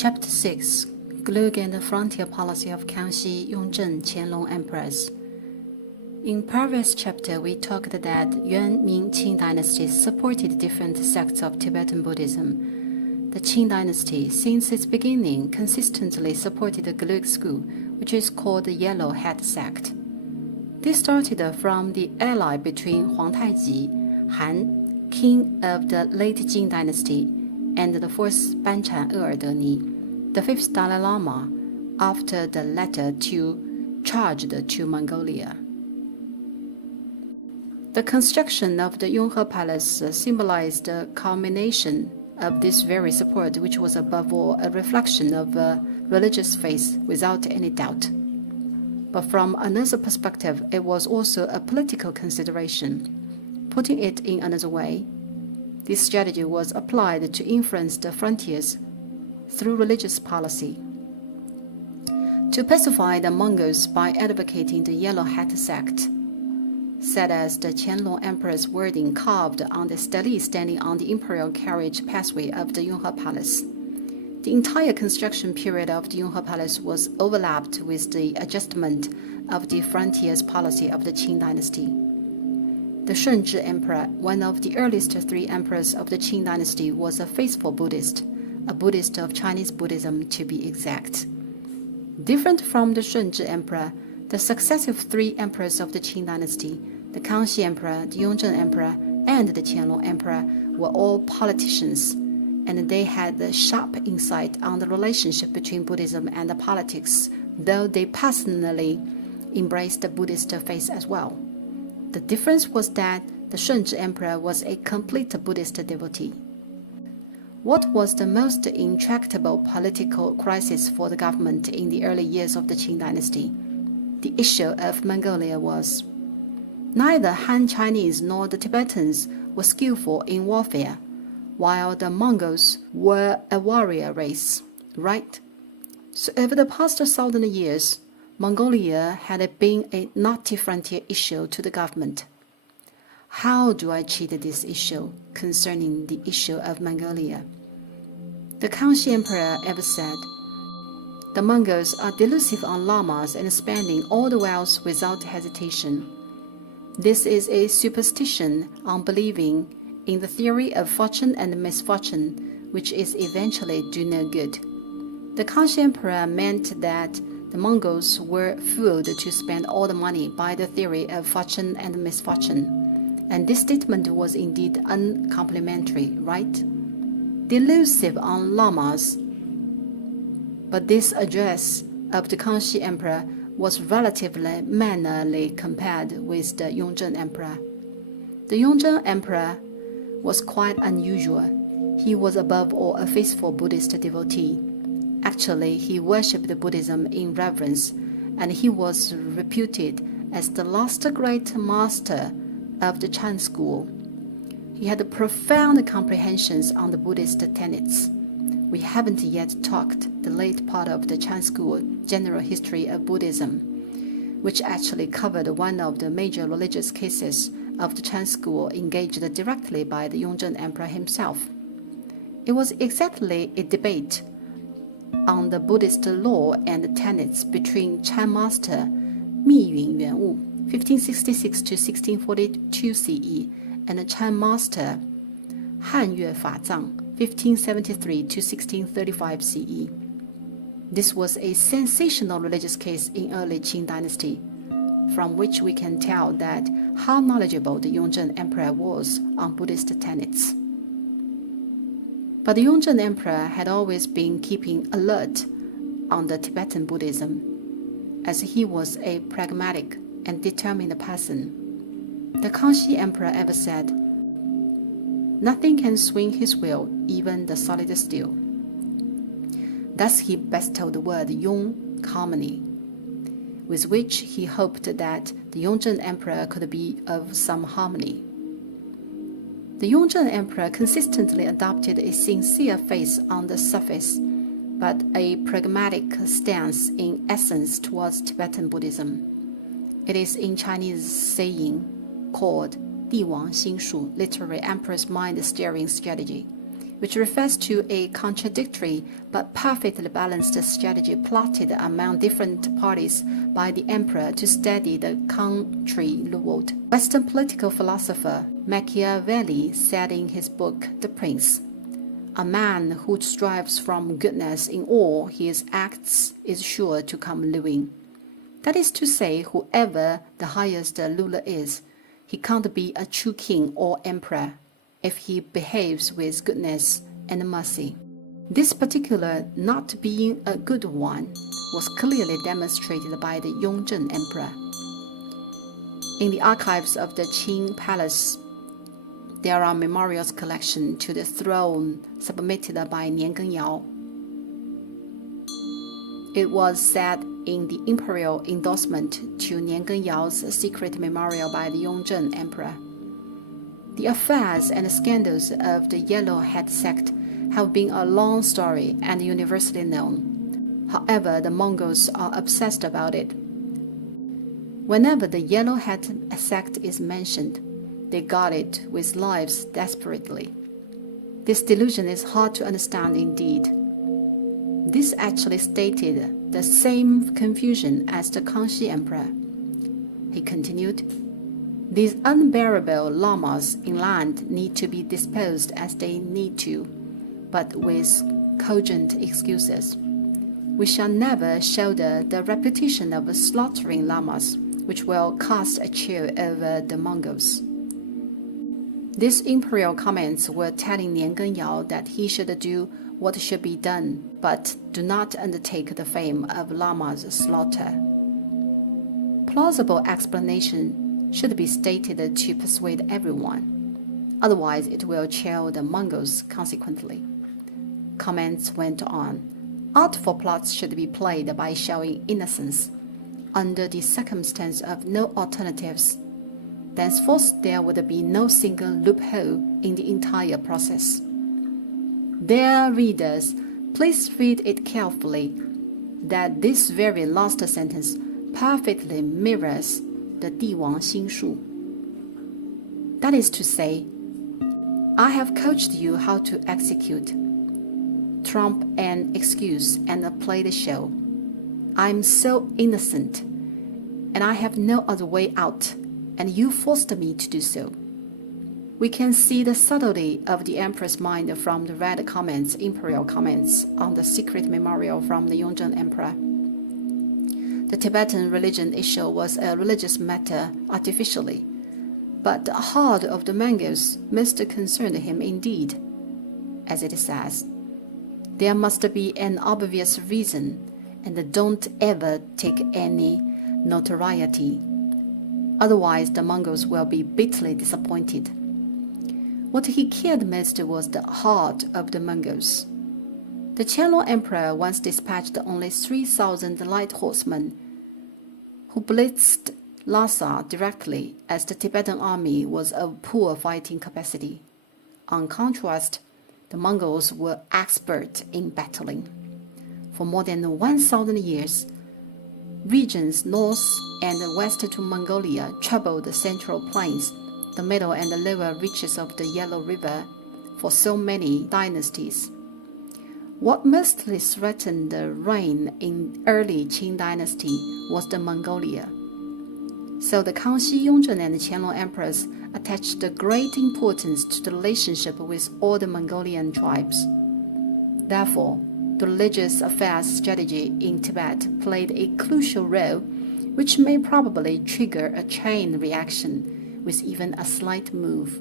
Chapter 6 Glug and the Frontier Policy of Kangxi, Yongzheng, Qianlong Emperors. In previous chapter, we talked that Yuan, Ming, Qing dynasties supported different sects of Tibetan Buddhism. The Qing dynasty, since its beginning, consistently supported the Glug school, which is called the Yellow Hat sect. This started from the ally between Huang Taiji, Han, king of the late Jin dynasty, and the fourth Banchan Erdeni, the fifth Dalai Lama, after the latter two charged to Mongolia. The construction of the Yonghe Palace symbolized the culmination of this very support, which was above all a reflection of religious faith without any doubt. But from another perspective, it was also a political consideration. Putting it in another way, this strategy was applied to influence the frontiers through religious policy. To pacify the Mongols by advocating the Yellow Hat sect, said as the Qianlong Emperor's wording carved on the stele standing on the imperial carriage pathway of the Yonghe Palace. The entire construction period of the Yonghe Palace was overlapped with the adjustment of the frontiers policy of the Qing dynasty. The Shunzhi Emperor, one of the earliest three emperors of the Qing dynasty, was a faithful Buddhist, a Buddhist of Chinese Buddhism to be exact. Different from the Shunzhi Emperor, the successive three emperors of the Qing dynasty, the Kangxi Emperor, the Yongzheng Emperor, and the Qianlong Emperor, were all politicians, and they had a sharp insight on the relationship between Buddhism and politics, though they personally embraced the Buddhist faith as well. The difference was that the Shunzhi Emperor was a complete Buddhist devotee. What was the most intractable political crisis for the government in the early years of the Qing dynasty? The issue of Mongolia was. Neither Han Chinese nor the Tibetans were skillful in warfare, while the Mongols were a warrior race, right? So over the past 1,000 years, Mongolia had been a knotty frontier issue to the government. How do I treat this issue concerning the issue of Mongolia? The Kangxi Emperor ever said, "The Mongols are delusive on lamas and spending all the wealth without hesitation. This is a superstition on believing in the theory of fortune and misfortune, which is eventually do no good." The Kangxi Emperor meant that the Mongols were fooled to spend all the money by the theory of fortune and misfortune, and this statement was indeed uncomplimentary, right? Delusive on lamas. But this address of the Kangxi Emperor was relatively mannerly compared with the Yongzheng Emperor. The Yongzheng Emperor was quite unusual. He was above all a faithful Buddhist devotee. Actually, he worshipped Buddhism in reverence, and he was reputed as the last great master of the Chan school. He had profound comprehensions on the Buddhist tenets. We haven't yet talked the late part of the Chan school general history of Buddhism, which actually covered one of the major religious cases of the Chan school engaged directly by the Yongzheng Emperor himself. It was exactly a debate on the Buddhist law and tenets between Chan master Mi Yun Yuanwu, 1566 to 1642 CE, and Chan master Han Yue Fa Zang, 1573 to 1635 CE. This was a sensational religious case in early Qing dynasty, from which we can tell that how knowledgeable the Yongzheng Emperor was on Buddhist tenets. But the Yongzheng Emperor had always been keeping alert on the Tibetan Buddhism, as he was a pragmatic and determined person. The Kangxi Emperor ever said, "Nothing can swing his will, even the solid steel." Thus he bestowed the word Yong, harmony, with which he hoped that the Yongzheng Emperor could be of some harmony. The Yongzheng Emperor consistently adopted a sincere faith on the surface, but a pragmatic stance in essence towards Tibetan Buddhism. It is in Chinese saying called 帝王心术, literally Emperor's mind steering strategy, which refers to a contradictory but perfectly balanced strategy plotted among different parties by the emperor to steady the country ruled. Western political philosopher Machiavelli said in his book The Prince, "A man who strives from goodness in all his acts is sure to come ruin." That is to say, whoever the highest ruler is, he can't be a true king or emperor if he behaves with goodness and mercy. This particular not being a good one was clearly demonstrated by the Yonghe emperor. In the archives of the Qing palace, there are memorials collection to the throne submitted by Yao. It was said in the imperial endorsement to Yao's secret memorial by the Yonghe emperor, "The affairs and scandals of the Yellow-Head sect have been a long story and universally known. However, the Mongols are obsessed about it. Whenever the Yellow-Head sect is mentioned, they guard it with lives desperately. This delusion is hard to understand indeed." This actually stated the same confusion as the Kangxi emperor. He continued, "These unbearable lamas inland need to be disposed as they need to, but with cogent excuses. We shall never shoulder the reputation of slaughtering lamas, which will cast a chill over the Mongols." These imperial comments were telling Yao that he should do what should be done, but do not undertake the fame of lamas' slaughter. Plausible explanation should be stated to persuade everyone. Otherwise, it will chill the Mongols consequently. Comments went on. Artful plots should be played by showing innocence, under the circumstance of no alternatives. Thenceforth, there would be no single loophole in the entire process. Dear readers, please read it carefully, that this very last sentence perfectly mirrors the Diwang Xingshu. That is to say, I have coached you how to execute, trump an excuse, and play the show. I am so innocent, and I have no other way out, and you forced me to do so. We can see the subtlety of the emperor's mind from the red comments, imperial comments, on the secret memorial from the Yonghe emperor. The Tibetan religion issue was a religious matter artificially, but the heart of the Mongols must concern him indeed. As it says, there must be an obvious reason, and don't ever take any notoriety. Otherwise, the Mongols will be bitterly disappointed. What he cared most was the heart of the Mongols. The Qianlong emperor once dispatched only 3,000 light horsemen, who blitzed Lhasa directly, as the Tibetan army was of poor fighting capacity. On contrast, the Mongols were expert in battling. For more than 1,000 years, regions north and west to Mongolia troubled the central plains, the middle and the lower reaches of the Yellow River for so many dynasties. What mostly threatened the reign in early Qing dynasty was the Mongolia. So the Kangxi, Yonghe, and Qianlong emperors attached great importance to the relationship with all the Mongolian tribes. Therefore, the religious affairs strategy in Tibet played a crucial role, which may probably trigger a chain reaction with even a slight move.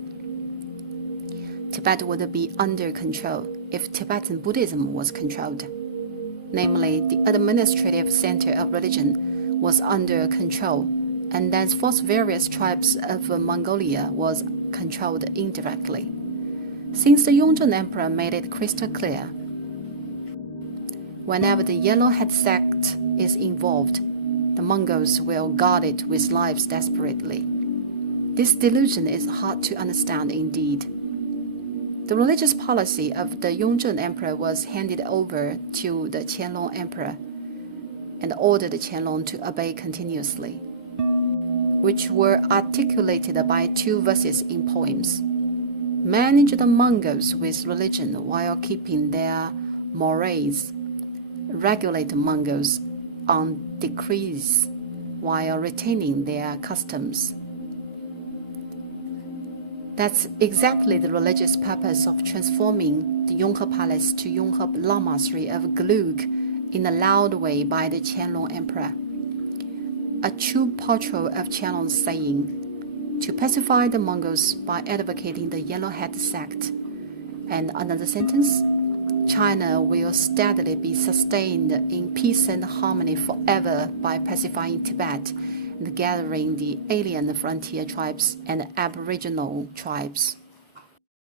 Tibet would be under control if Tibetan Buddhism was controlled. Namely, the administrative center of religion was under control, and thenceforth various tribes of Mongolia was controlled indirectly. Since the Yonghe emperor made it crystal clear, whenever the Yellow-Head sect is involved, the Mongols will guard it with lives desperately. This delusion is hard to understand indeed. The religious policy of the Yonghe emperor was handed over to the Qianlong emperor and ordered Qianlong to obey continuously, which were articulated by two verses in poems. manage the Mongols with religion while keeping their mores, regulate Mongols on decrees while retaining their customs. That's exactly the religious purpose of transforming the Yonghe Palace to Yonghe Lamasery of Gelug in a loud way by the Qianlong Emperor. A true portrait of Qianlong's saying, to pacify the Mongols by advocating the Yellowhead sect. And another sentence, China will steadily be sustained in peace and harmony forever by pacifying Tibet and gathering the alien frontier tribes and aboriginal tribes.